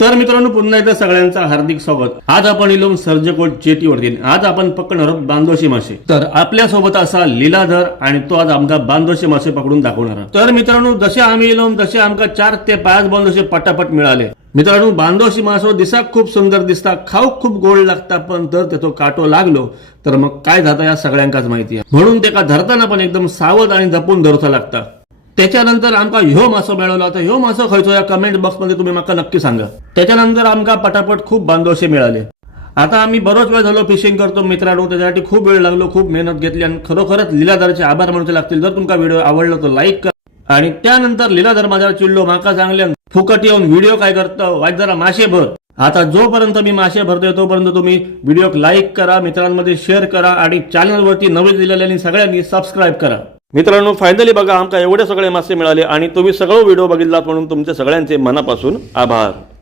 तर मित्रांनो पुन्हा एकदा सगळ्यांचं हार्दिक स्वागत। आज आपण इलोम सर्जकोट जेटीवरती आज आपण पकडणार आहोत बांदोशी मासे। तर आपल्या सोबत असा लीलाधर आणि तो आज आमका बांदोशी मासे पकडून दाखवणार आहे। तर मित्रांनो जसे आम्ही इलोम तसे आमका 4 ते 5 बांदोशी पटापट मिळाले। मित्रांनो बांदोशी मासो दिसाक खूप सुंदर दिसता, खाऊक खूप गोड लागता, पण जर त्याचो काटो लागलो तर मग काय जाता या सगळ्यांकाच माहिती आहे। म्हणून त्याका धरताना पण एकदम सावध आणि जपून धरूचा लागता। त्याच्यानंतर आमका ह्यो मासो मिळवला होता। ह्यो मासो खयचो या कमेंट बॉक्स मध्ये तुम्ही मला नक्की सांगा। त्याच्यानंतर आमका पटापट खूप बांदोशे मिळाले। आता आम्ही बरोच वेळ झालो फिशिंग करतो मित्रांनो, त्याच्यासाठी खूप वेळ लागलो, खूप मेहनत घेतली आणि खरोखरच लीलाधरचे आभार मानावे लागतील। जर तुमका व्हिडिओ आवडला तर लाईक करा आणि त्यानंतर लीलाधर माझ्यावर चिडलो, माका सांगल्यान फुकट येऊन व्हिडिओ काय करतो वाज जरा मासे भर। आता जोपर्यंत मी मासे भरतोय तोपर्यंत तुम्ही व्हिडिओ लाईक करा, मित्रांमध्ये शेअर करा आणि चॅनलवरती नवीन दिलेल्या सगळ्यांनी सबस्क्राईब करा। मित्रांनो फायनली बघा आमका एवढे सगळे मासे मिळाले आणि तुम्ही सगळं व्हिडिओ बघितलात म्हणून तुमचे सगळ्यांचे मनापासून आभार।